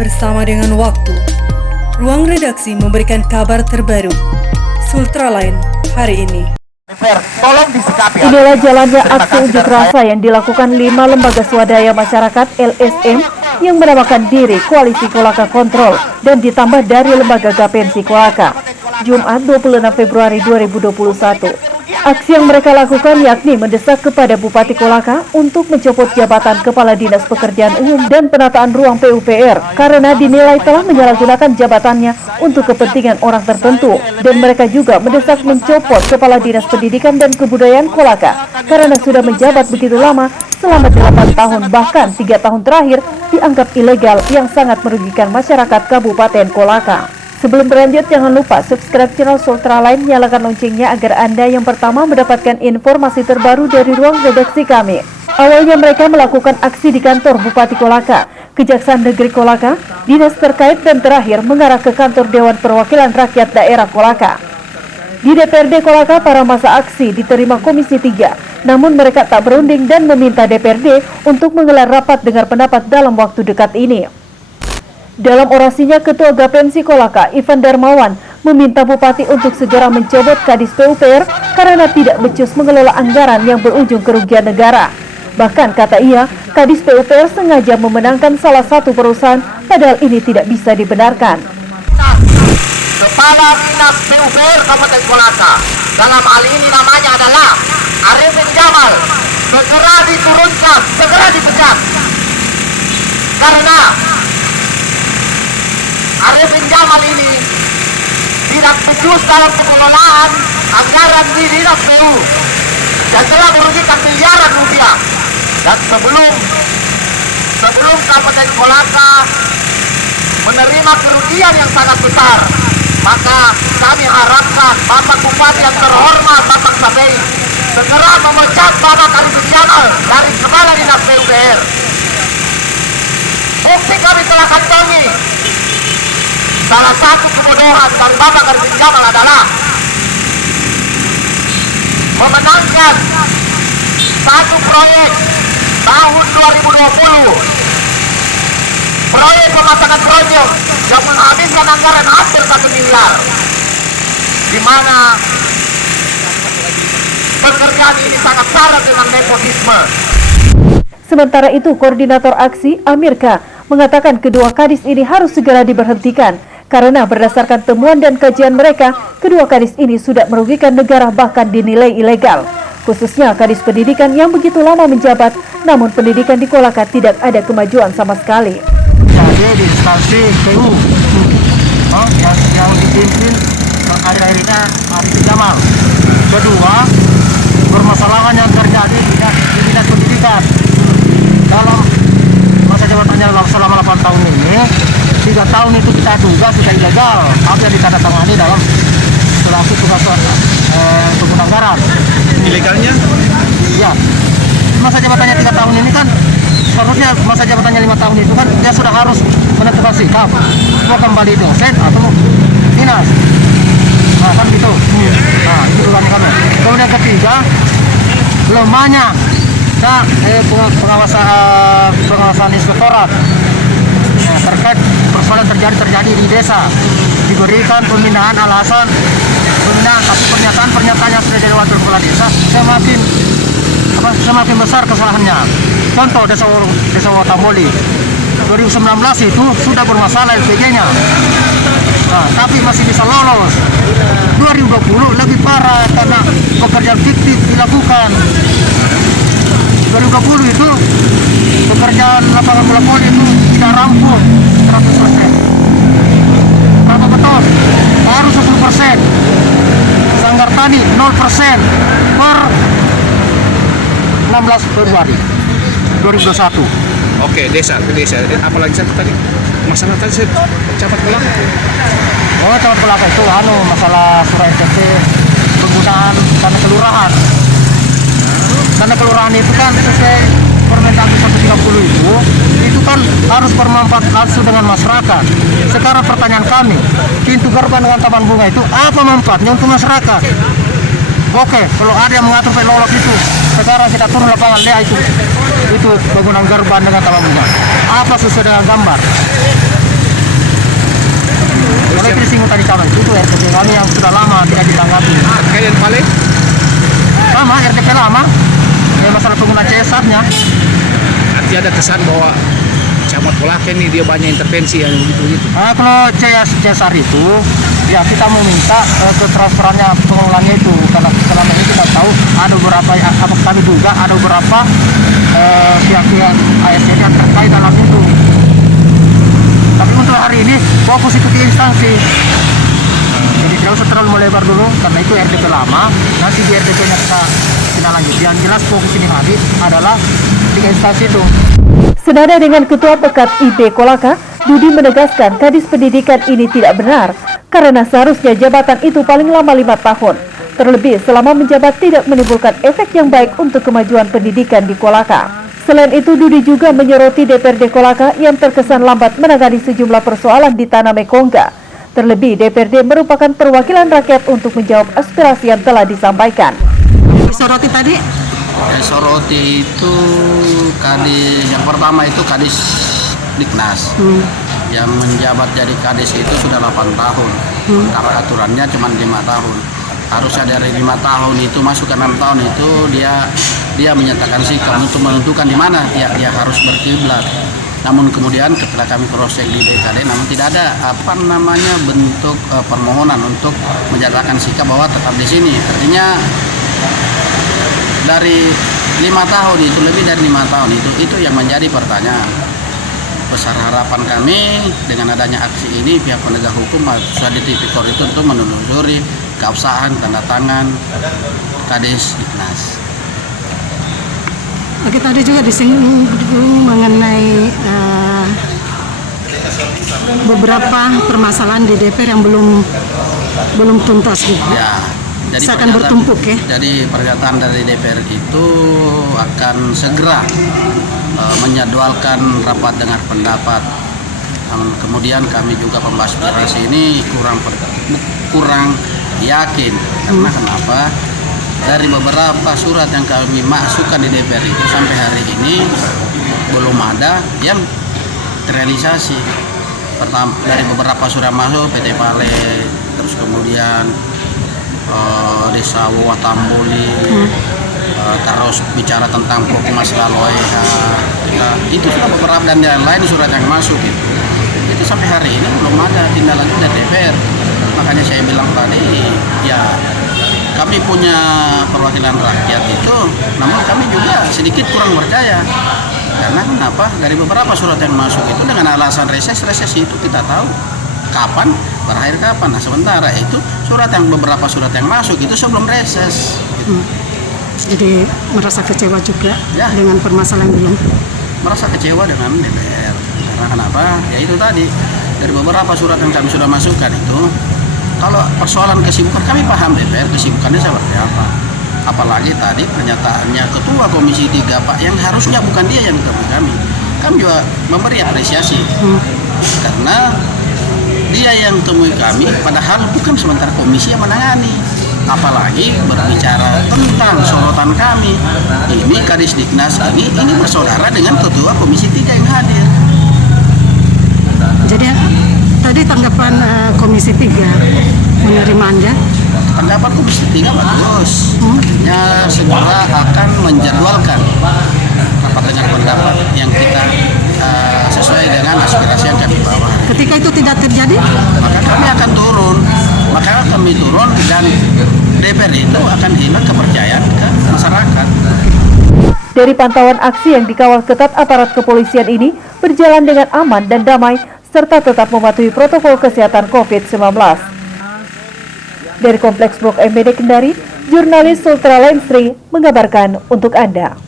bersama dengan waktu. Ruang redaksi memberikan kabar terbaru. Sultraline hari ini. Inilah jalannya aksi unjuk rasa yang dilakukan 5 lembaga swadaya masyarakat LSM yang menamakan diri Koalisi Kolaka Kontrol dan ditambah dari lembaga Gapensi Kolaka. Jumat 26 Februari 2021. Aksi yang mereka lakukan yakni mendesak kepada Bupati Kolaka untuk mencopot jabatan Kepala Dinas Pekerjaan Umum dan Penataan Ruang PUPR karena dinilai telah menyalahgunakan jabatannya untuk kepentingan orang tertentu, dan mereka juga mendesak mencopot Kepala Dinas Pendidikan dan Kebudayaan Kolaka karena sudah menjabat begitu lama selama 8 tahun, bahkan 3 tahun terakhir dianggap ilegal yang sangat merugikan masyarakat Kabupaten Kolaka. Sebelum berlanjut, jangan lupa subscribe channel Sultraline, nyalakan loncengnya agar Anda yang pertama mendapatkan informasi terbaru dari ruang redaksi kami. Awalnya mereka melakukan aksi di kantor Bupati Kolaka, Kejaksaan Negeri Kolaka, dinas terkait, dan terakhir mengarah ke kantor Dewan Perwakilan Rakyat Daerah Kolaka. Di DPRD Kolaka, para masa aksi diterima Komisi 3, namun mereka tak berunding dan meminta DPRD untuk menggelar rapat dengar pendapat dalam waktu dekat ini. Dalam orasinya, Ketua Gapensi Kolaka, Ivan Darmawan, meminta Bupati untuk segera mencopot Kadis PUPR karena tidak becus mengelola anggaran yang berujung kerugian negara. Bahkan, kata ia, Kadis PUPR sengaja memenangkan salah satu perusahaan, padahal ini tidak bisa dibenarkan. Kepala Dinas PUPR Kabupaten Kolaka, dalam hal ini namanya adalah Arifin Jamal, segera diturunkan, segera dipecat. Karena Arifin Jamal ini tidak becus dalam pengelolaan anggaran di Dinas PU dan telah merugikan miliaran rupiah. Dan sebelum Kabupaten Kolaka menerima kerugian yang sangat besar, maka kami harapkan Bapak Bupati yang terhormat, Bapak Sabei, segera memecat Bapak Arifin Jamal dari Kepala Dinas PUPR. Bukti kami telah kantongi. Salah satu kebodohan dari Bapak Arifin Jamal adalah memenangkan satu proyek tahun 2020, proyek pemasangan proyek yang menghabiskan anggaran hampir 1 miliar, di mana pekerjaan ini sangat syarat dengan nepotisme. Sementara itu, Koordinator Aksi, Amirka, mengatakan kedua kadis ini harus segera diberhentikan karena berdasarkan temuan dan kajian mereka, kedua kadis ini sudah merugikan negara bahkan dinilai ilegal. Khususnya kadis pendidikan yang begitu lama menjabat, namun pendidikan di Kolaka tidak ada kemajuan sama sekali. Jadi di instansi PU yang dipimpin akhir-akhirnya Arifin Jamal. Kedua, permasalahan yang terjadi di dinas pendidikan dalam masa jabatannya selama 8 tahun ini. 3 tahun itu kita duga sudah ilegal, tapi yang ditandatangani dalam selaku tugas pengguna anggaran. Ilegalnya? Iya. Masa jabatannya 3 tahun ini kan seharusnya masa jabatannya 5 tahun itu kan dia sudah harus menentukan sikap mau kembali dosen atau dinas. Nah kan gitu. Nah itu dugaan kami. Kemudian ketiga, lemahnya pengawasan inspektorat terkait persoalan terjadi di desa. Diberikan pemindahan alasan pemindahan, tapi pernyataan yang sudah jadi wakil kepala desa semakin besar kesalahannya. Contoh desa Watamboli 2019 itu sudah bermasalah LPG-nya, nah, tapi masih bisa lolos. 2020 lebih parah karena pekerjaan fiktif dilakukan. 2020 itu pekerjaan lapangan bola voli itu tidak rampung 100%. Berapa betul? Harus 10%. Sanggar tani 0% per 16 Februari 2021. Oke, desa ke desa. Apalagi satu tadi masalah tadi saya catat pulang. Oh, catat Kolaka itu masalah surat RT penggunaan tanah kelurahan. Tanah kelurahan itu kan sesuai Permendagri 130 itu kan harus bermanfaat langsung dengan masyarakat. Sekarang pertanyaan kami, pintu gerbang dengan taman bunga itu apa manfaatnya untuk masyarakat? Oke, kalau ada yang mengatur lolos itu, sekarang kita turun lapangan, lihat itu bangunan gerbang dengan taman bunga. Apa sesuai dengan gambar? Kalau itu disinggung tadi kalau itu RTP kami yang sudah lama tidak ditanggapi. Kalian paling Sama RTP lama, masalah pengguna CSR-nya. arti ada kesan bahwa Camat Kolaka ini dia banyak intervensi yang begitu-gitu. Kalau CSR itu, ya kita meminta ke transferannya pengelolanya itu, karena selama ini kita tahu ada beberapa, kami duga ada beberapa pihak-pihak ASN yang terkait dalam itu. Tapi untuk hari ini fokus itu ke instansi. Jadi tidak usah terlalu melebar dulu, karena itu RDP lama. Nanti di RDP-nya kita lanjut. Yang jelas fokus ini hari adalah tiga instansi itu. Senada dengan Ketua Pekat IB Kolaka, Dudi menegaskan Kadis Pendidikan ini tidak benar karena seharusnya jabatan itu paling lama 5 tahun. Terlebih selama menjabat tidak menimbulkan efek yang baik untuk kemajuan pendidikan di Kolaka. Selain itu, Dudi juga menyoroti DPRD Kolaka yang terkesan lambat menangani sejumlah persoalan di Tanah Mekongga. Terlebih, DPRD merupakan perwakilan rakyat untuk menjawab aspirasi yang telah disampaikan. Disoroti tadi? Soroti itu kadis yang pertama itu Kadis Diknas. Yang menjabat jadi kadis itu sudah 8 tahun. Karena aturannya cuma 5 tahun. Harusnya dari 5 tahun itu masuk ke 6 tahun itu dia menyatakan sikap untuk menentukan di mana dia harus berkiblat. Namun kemudian ketika kami cross check di DKD, namun tidak ada bentuk permohonan untuk menyatakan sikap bahwa tetap di sini. Artinya dari 5 tahun itu, lebih dari 5 tahun itu yang menjadi pertanyaan. Besar harapan kami dengan adanya aksi ini pihak penegak hukum sudah di tipikor itu untuk menelusuri keabsahan tanda tangan Kadis Diknas. Oke, tadi juga disinggung mengenai beberapa permasalahan di DPR yang belum tuntas gitu. Ya, jadi akan bertumpuk ya. Jadi pernyataan dari DPR itu akan segera menjadwalkan rapat dengar pendapat. Kemudian kami juga pembahas aspirasi ini kurang yakin karena kenapa? Dari beberapa surat yang kami masukkan di DPR itu sampai hari ini belum ada yang terrealisasi. Pertama, dari beberapa surat masuk PT Pale, terus kemudian Desa Watambuli, terus bicara tentang Pokmas Laloeha, itu sudah beberapa dan yang lain surat yang masuk itu sampai hari ini belum ada tindak lanjut dari DPR. Makanya saya bilang tadi ya kami punya perwakilan rakyat itu, namun kami juga sedikit kurang percaya. Karena kenapa? Dari beberapa surat yang masuk itu dengan alasan reses itu kita tahu kapan, berakhir kapan. Nah sementara itu beberapa surat yang masuk itu sebelum reses. Jadi merasa kecewa juga ya, dengan permasalahan belum? Merasa kecewa dengan DPR. Karena kenapa? Ya itu tadi, dari beberapa surat yang kami sudah masukkan itu, kalau persoalan kesibukan kami paham DPR kesibukannya seperti apa. Apalagi tadi pernyataannya Ketua Komisi 3 Pak yang harusnya bukan dia yang temui kami. Kami juga memberi apresiasi karena dia yang temui kami padahal bukan sementara komisi yang menangani. Apalagi berbicara tentang sorotan kami. Ini Kadis Diknas ini bersaudara dengan Ketua Komisi 3 yang hadir. Jadi tadi tanggapan Komisi 3 menerima Anda? Tanggapan Komisi 3 bagus. Artinya segera akan menjadwalkan rapat dengar pendapat yang kita sesuai dengan aspirasi yang kami bawa. Ketika itu tidak terjadi, Maka kami turun dan DPR itu akan hilang kepercayaan ke masyarakat. Dari pantauan aksi yang dikawal ketat aparat kepolisian ini berjalan dengan aman dan damai serta tetap mematuhi protokol kesehatan COVID-19. Dari Kompleks Blok M BD Kendari, jurnalis Sultra Lensri mengabarkan untuk Anda.